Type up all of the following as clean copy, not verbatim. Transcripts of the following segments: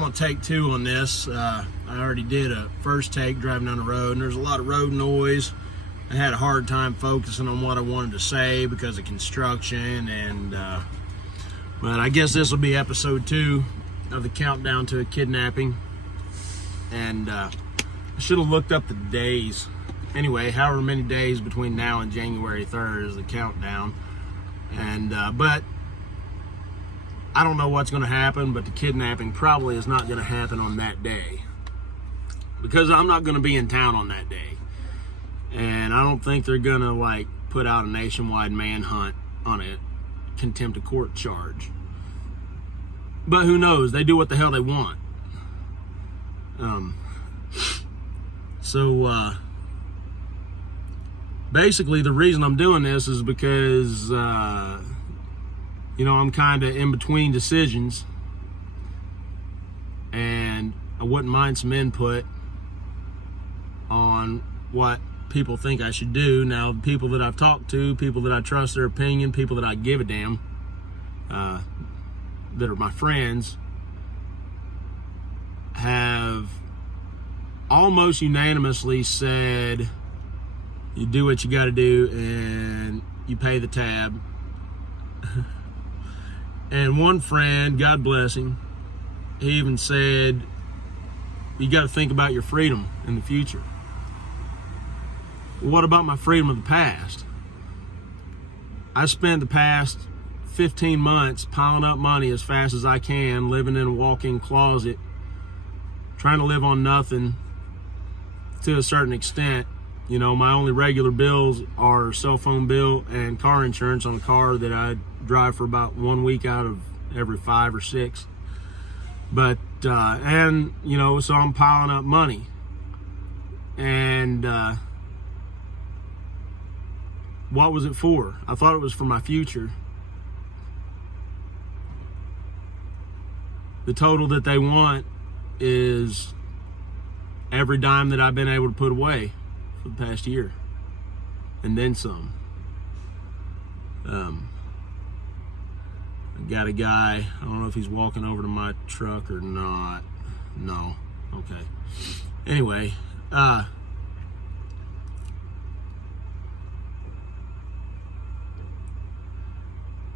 I'm gonna take two on this. I already did a first take driving down the road, and there's a lot of road noise. I had a hard time focusing on what I wanted to say because of construction, and but I guess this will be episode 2 of the countdown to a kidnapping. And I should have looked up the days. Anyway, however many days between now and January 3rd is the countdown. And but I don't know what's going to happen, but the kidnapping probably is not going to happen on that day, because I'm not going to be in town on that day. And I don't think they're going to like put out a nationwide manhunt on a contempt of court charge. But who knows? They do what the hell they want. So basically the reason I'm doing this is because you know, I'm kind of in between decisions, and I wouldn't mind some input on what people think I should do. Now, people that I've talked to, people that I trust their opinion, people that I give a damn, that are my friends, have almost unanimously said you do what you got to do and you pay the tab. And one friend, God bless him, he even said you got to think about your freedom in the future. What about my freedom of the past? I spent the past 15 months piling up money as fast as I can, living in a walk-in closet, trying to live on nothing to a certain extent. You know, my only regular bills are cell phone bill and car insurance on a car that I drive for about 1 week out of every 5 or 6. But, and, you know, so I'm piling up money. And, what was it for? I thought it was for my future. The total that they want is every dime that I've been able to put away for the past year, and then some. I got a guy, I don't know if he's walking over to my truck or not. No. Okay. Anyway,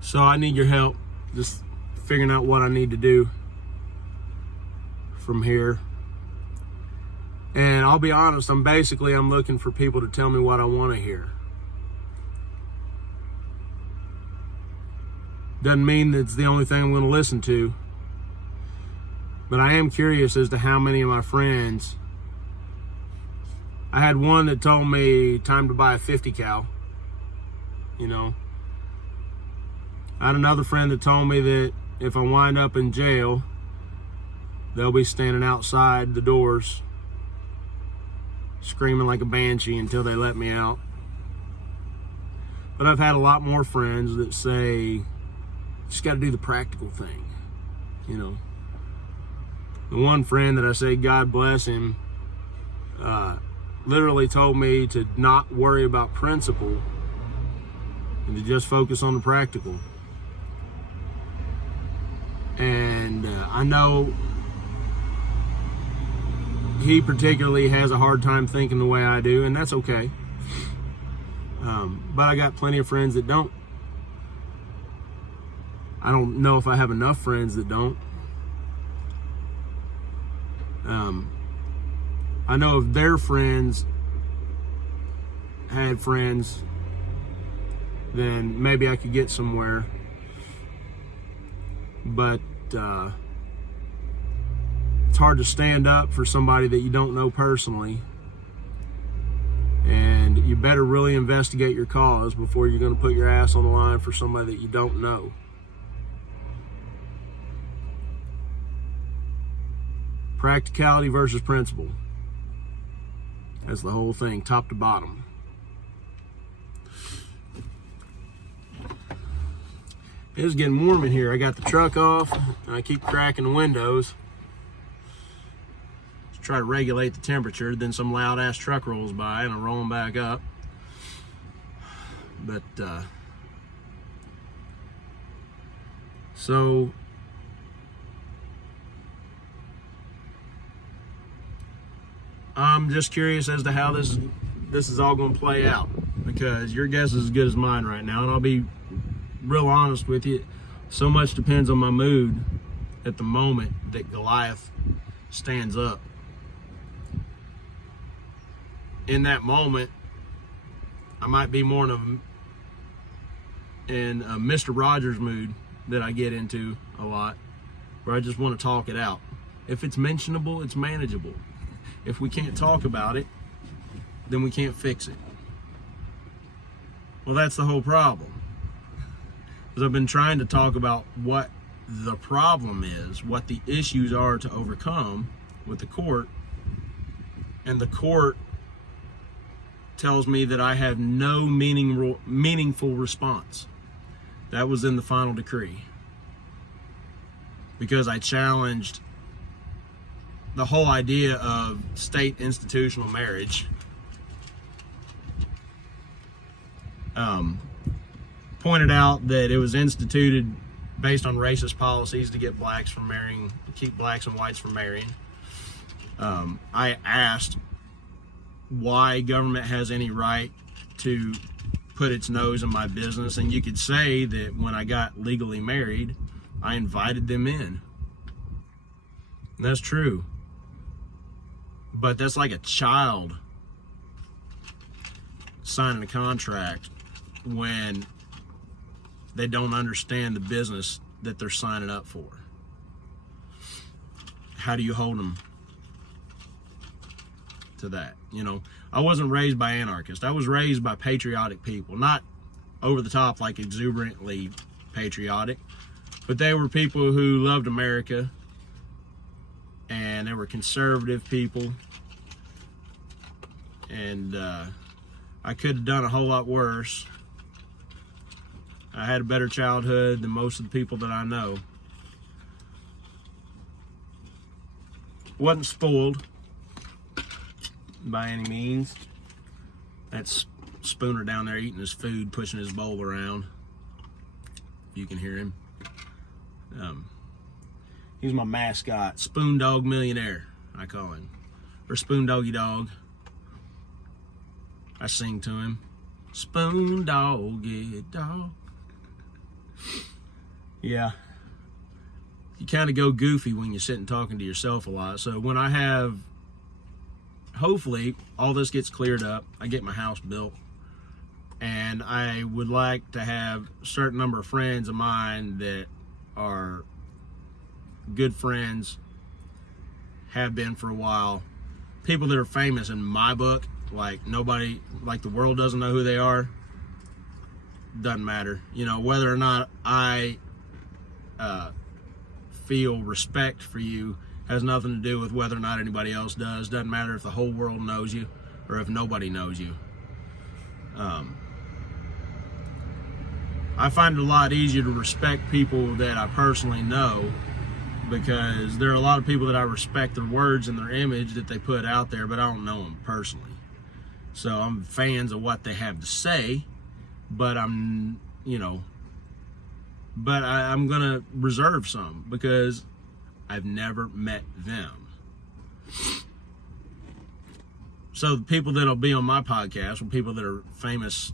so I need your help just figuring out what I need to do from here. And I'll be honest, I'm looking for people to tell me what I want to hear. Doesn't mean that it's the only thing I'm going to listen to. But I am curious as to how many of my friends. I had one that told me time to buy a 50 cal. You know. I had another friend that told me that if I wind up in jail, they'll be standing outside the doors screaming like a banshee until they let me out. But I've had a lot more friends that say, just got to do the practical thing, you know. The one friend that I say, God bless him, literally told me to not worry about principle and to just focus on the practical. And I know he particularly has a hard time thinking the way I do, and that's okay. But I got plenty of friends that don't. I don't know if I have enough friends that don't. I know if their friends had friends, then maybe I could get somewhere. But it's hard to stand up for somebody that you don't know personally. And you better really investigate your cause before you're going to put your ass on the line for somebody that you don't know. Practicality versus principle. That's the whole thing, top to bottom. It's getting warm in here. I got the truck off, and I keep cracking the windows to try to regulate the temperature. Then some loud ass truck rolls by, and I roll them back up. But so I'm just curious as to how this is all going to play out, because your guess is as good as mine right now, and I'll be real honest with you. So much depends on my mood at the moment that Goliath stands up. In that moment, I might be more in a Mr. Rogers mood that I get into a lot, where I just want to talk it out. If it's mentionable, it's manageable. If we can't talk about it, then we can't fix it. Well, that's the whole problem. Because I've been trying to talk about what the problem is, what the issues are to overcome with the court, and the court tells me that I have no meaningful response. That was in the final decree. Because I challenged the whole idea of state institutional marriage. Pointed out that it was instituted based on racist policies to get blacks from marrying, keep blacks and whites from marrying. I asked why government has any right to put its nose in my business, and you could say that when I got legally married, I invited them in. And that's true. But that's like a child signing a contract when they don't understand the business that they're signing up for. How do you hold them to that? You know, I wasn't raised by anarchists. I was raised by patriotic people, not over the top, like exuberantly patriotic, but they were people who loved America, and they were conservative people, and I could have done a whole lot worse. I had a better childhood than most of the people that I know. Wasn't spoiled by any means. That's Spooner down there eating his food, pushing his bowl around. You can hear him. He's my mascot, Spoon Dog Millionaire, I call him, or Spoon Doggy Dog. I sing to him, Spoon Doggy Dog. Yeah, you kind of go goofy when you're sitting talking to yourself a lot. So when I have, hopefully all this gets cleared up, I get my house built, and I would like to have a certain number of friends of mine that are good friends, have been for a while, people that are famous in my book, like nobody, like the world doesn't know who they are. Doesn't matter, you know, whether or not I feel respect for you has nothing to do with whether or not anybody else does. Doesn't matter if the whole world knows you or if nobody knows you. I find it a lot easier to respect people that I personally know, because there are a lot of people that I respect their words and their image that they put out there, but I don't know them personally. So I'm fans of what they have to say, but I'm gonna reserve some because I've never met them. So the people that'll be on my podcast are people that are famous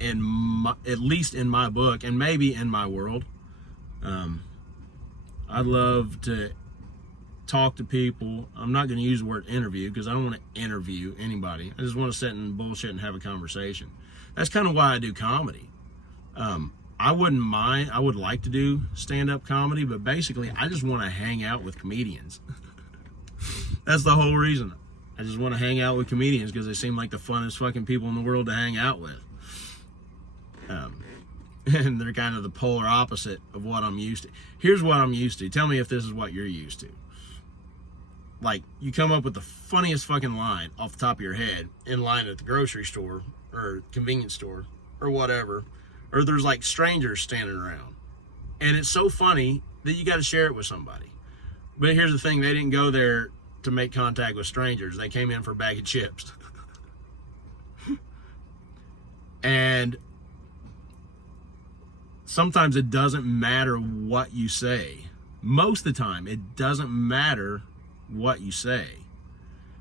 at least in my book, and maybe in my world. I'd love to talk to people. I'm not going to use the word interview because I don't want to interview anybody. I just want to sit and bullshit and have a conversation. That's kind of why I do comedy. I wouldn't mind. I would like to do stand-up comedy, but basically I just want to hang out with comedians. That's the whole reason. I just want to hang out with comedians because they seem like the funnest fucking people in the world to hang out with. And they're kind of the polar opposite of what I'm used to. Here's what I'm used to. Tell me if this is what you're used to. Like, you come up with the funniest fucking line off the top of your head in line at the grocery store or convenience store or whatever, or there's like strangers standing around, and it's so funny that you got to share it with somebody. But here's the thing, they didn't go there to make contact with strangers. They came in for a bag of chips. And sometimes it doesn't matter what you say. Most of the time, it doesn't matter what you say.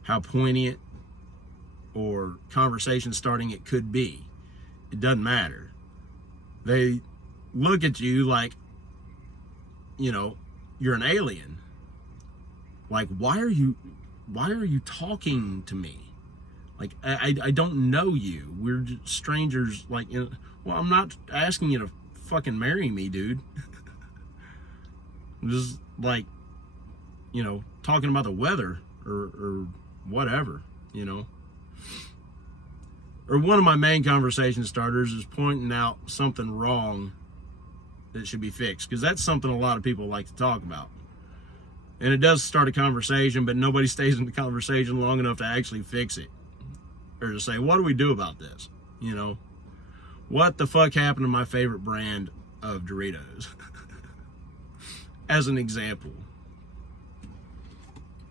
how poignant or conversation starting it could be. It doesn't matter. They look at you like, you know, you're an alien. Like, why are you talking to me? Like, I don't know you. We're just strangers. Like, you know, well, I'm not asking you to fucking marry me, dude. I'm just like, you know, talking about the weather or whatever, you know. Or one of my main conversation starters is pointing out something wrong that should be fixed, because that's something a lot of people like to talk about. And it does start a conversation, but nobody stays in the conversation long enough to actually fix it. Or to say, what do we do about this? You know, what the fuck happened to my favorite brand of Doritos? As an example.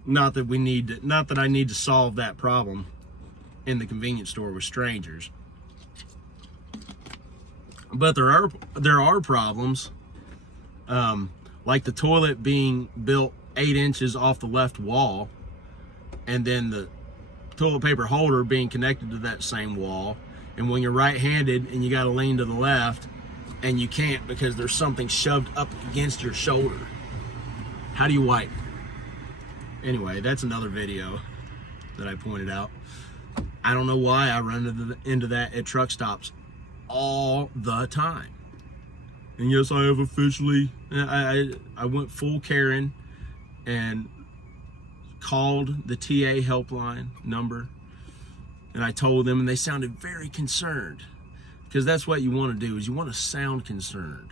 Not that I need to solve that problem in the convenience store with strangers. But there are problems, like the toilet being built 8 inches off the left wall, and then the toilet paper holder being connected to that same wall. And when you're right-handed and you got to lean to the left, and you can't because there's something shoved up against your shoulder, how do you wipe? Anyway, that's another video that I pointed out. I don't know why I run into that at truck stops all the time. And yes, I have officially, I went full Karen and called the TA helpline number, and I told them, and they sounded very concerned, because that's what you want to do, is you want to sound concerned.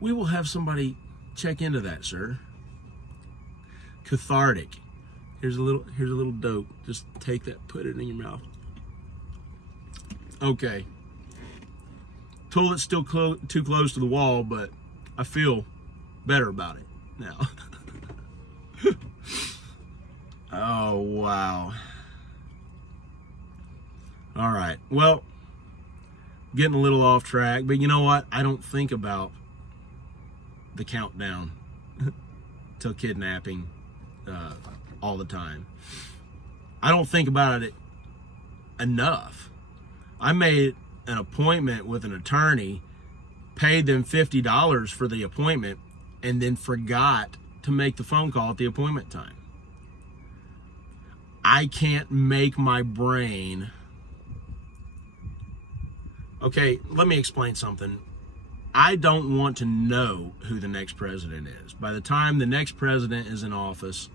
We will have somebody check into that, sir. Cathartic. Here's a little dope. Just take that, put it in your mouth. Okay. Toilet's still too close to the wall, but I feel better about it now. Oh, wow. All right. Well, getting a little off track, but you know what? I don't think about the countdown till kidnapping all the time. I don't think about it enough. I made an appointment with an attorney, paid them $50 for the appointment, and then forgot to make the phone call at the appointment time. I can't make my brain. Okay, let me explain something. I don't want to know who the next president is. By the time the next president is in office,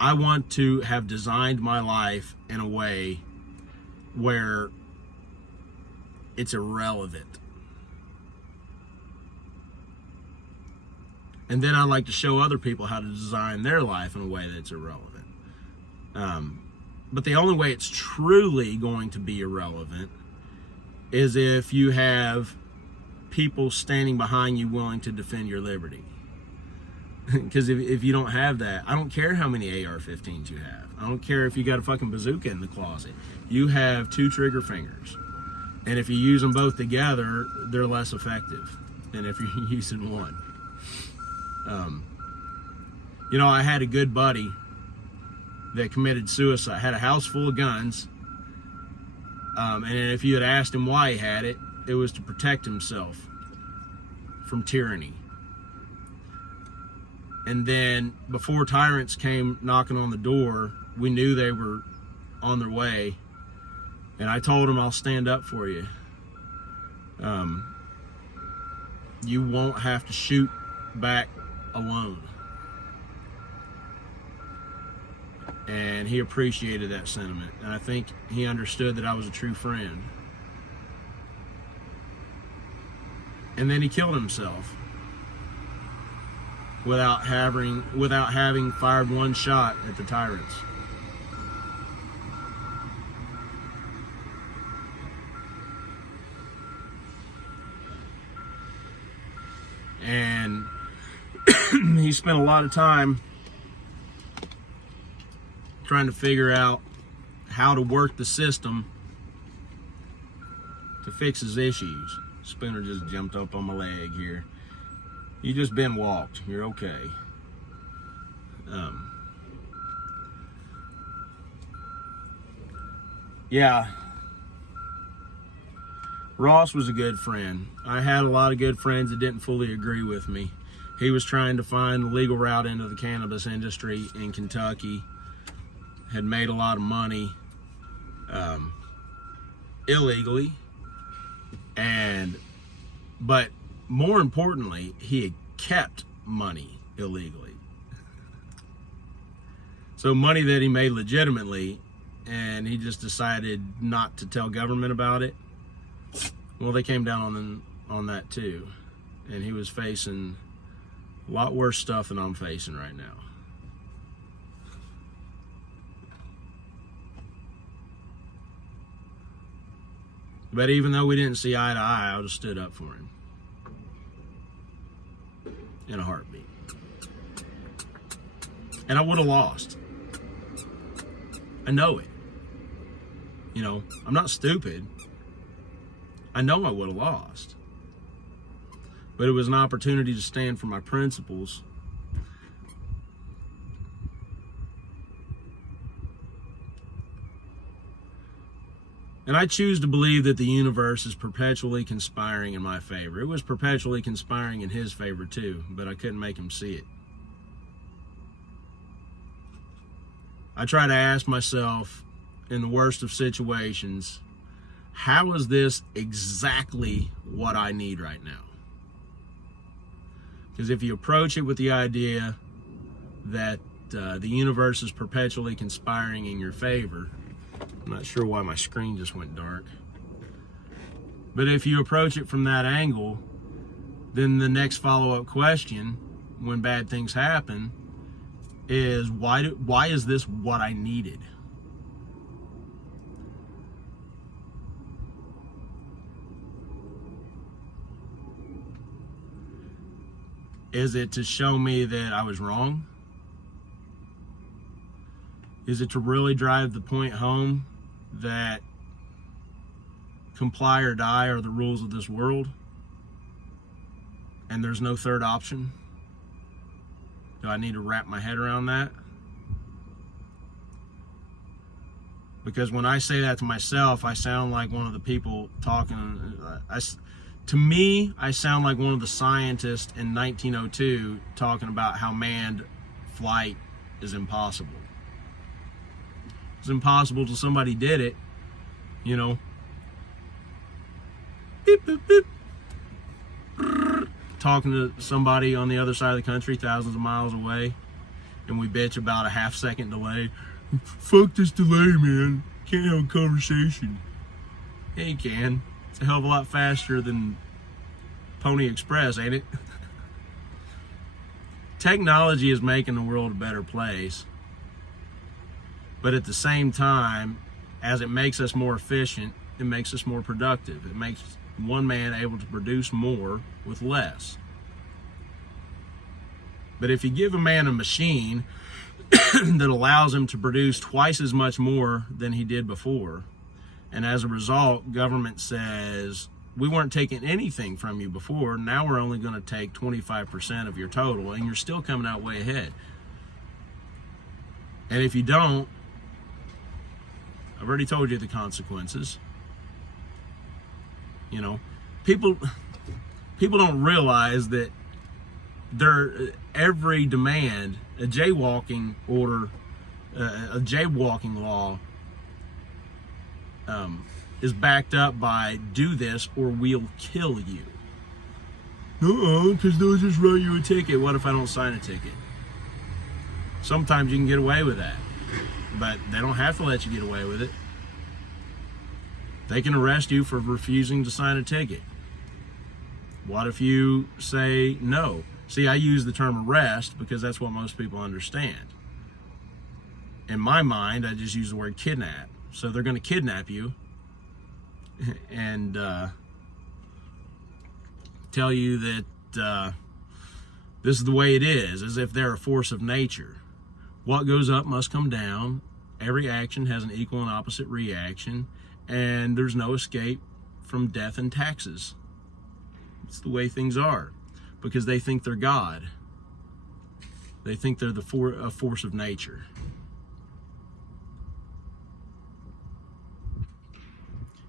I want to have designed my life in a way where it's irrelevant. And then I like to show other people how to design their life in a way that's irrelevant. But the only way it's truly going to be irrelevant is if you have people standing behind you willing to defend your liberty. Because if you don't have that, I don't care how many AR-15s you have. I don't care if you got a fucking bazooka in the closet. You have 2 trigger fingers. And if you use them both together, they're less effective than if you're using one. You know, I had a good buddy that committed suicide, had a house full of guns. And if you had asked him why he had it, it was to protect himself from tyranny. And then before tyrants came knocking on the door, we knew they were on their way. And I told him, I'll stand up for you. You won't have to shoot back alone. And he appreciated that sentiment. And I think he understood that I was a true friend. And then he killed himself without having fired one shot at the tyrants. And he spent a lot of time trying to figure out how to work the system to fix his issues. Spinner just jumped up on my leg here. You just been walked. You're okay. Yeah. Ross was a good friend. I had a lot of good friends that didn't fully agree with me. He was trying to find the legal route into the cannabis industry in Kentucky, had made a lot of money illegally, but more importantly, he had kept money illegally. So money that he made legitimately, and he just decided not to tell government about it. Well, they came down on that too, and he was facing a lot worse stuff than I'm facing right now. But even though we didn't see eye to eye, I would have stood up for him in a heartbeat. And I would have lost. I know it. You know, I'm not stupid. I know I would have lost. But it was an opportunity to stand for my principles. And I choose to believe that the universe is perpetually conspiring in my favor. It was perpetually conspiring in his favor too, but I couldn't make him see it. I try to ask myself, in the worst of situations, how is this exactly what I need right now? Because if you approach it with the idea that the universe is perpetually conspiring in your favor, I'm not sure why my screen just went dark. But if you approach it from that angle, then the next follow-up question when bad things happen is, why is this what I needed? Is it to show me that I was wrong? Is it to really drive the point home that comply or die are the rules of this world and there's no third option? Do I need to wrap my head around that? Because when I say that to myself, I sound like one of the people talking. To me, I sound like one of the scientists in 1902 talking about how manned flight is impossible. It's impossible till somebody did it, you know. Beep, boop, boop. Talking to somebody on the other side of the country, thousands of miles away, and we bitch about a half-second delay. Fuck this delay, man. Can't have a conversation. Yeah, you can. It's a hell of a lot faster than Pony Express, ain't it? Technology is making the world a better place. But at the same time, as it makes us more efficient, it makes us more productive. It makes one man able to produce more with less. But if you give a man a machine that allows him to produce twice as much more than he did before, and as a result, government says, we weren't taking anything from you before, now we're only going to take 25% of your total, and you're still coming out way ahead. And if you don't, I've already told you the consequences. You know, people don't realize that every demand, a jaywalking order, a jaywalking law is backed up by do this or we'll kill you. Because they'll just write you a ticket. What if I don't sign a ticket? Sometimes you can get away with that, but they don't have to let you get away with it. They can arrest you for refusing to sign a ticket. What if you say no? See, I use the term arrest because that's what most people understand. In my mind, I just use the word kidnap. So they're going to kidnap you and tell you that this is the way it is, as if they're a force of nature. What goes up must come down. Every action has an equal and opposite reaction, and there's no escape from death and taxes. It's the way things are, because they think they're God. They think they're a force of nature.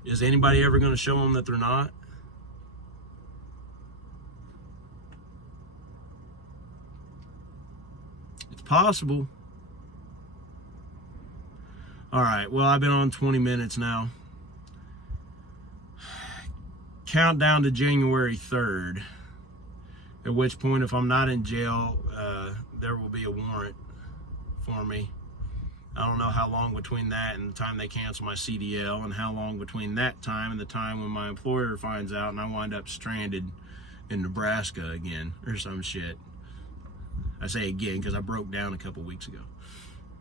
Is anybody ever going to show them that they're not? It's possible. All right, well, I've been on 20 minutes now. Countdown to January 3rd, at which point, if I'm not in jail, there will be a warrant for me. I don't know how long between that and the time they cancel my CDL, and how long between that time and the time when my employer finds out and I wind up stranded in Nebraska again or some shit. I say again because I broke down a couple weeks ago.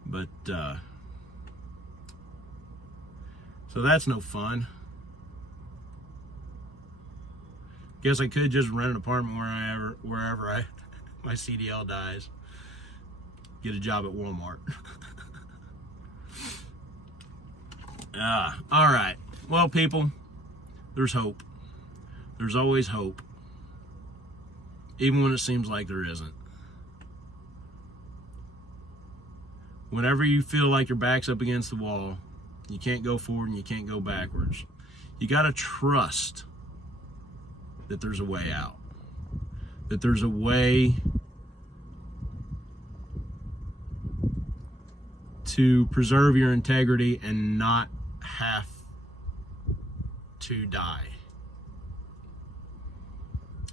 But, so that's no fun. Guess I could just rent an apartment wherever my CDL dies. Get a job at Walmart. All right. Well, people, there's hope. There's always hope, even when it seems like there isn't. Whenever you feel like your back's up against the wall, you can't go forward and you can't go backwards, you got to trust that there's a way out, that there's a way to preserve your integrity and not have to die.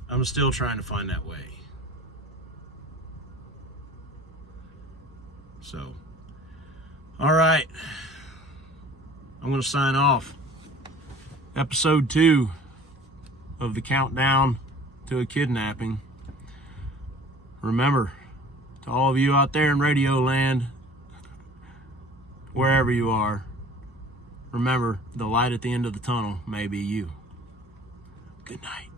I'm still trying to find that way. So, all right, I'm going to sign off. Episode 2 of the Countdown to a Kidnapping. Remember, to all of you out there in radio land, wherever you are, remember, the light at the end of the tunnel may be you. Good night.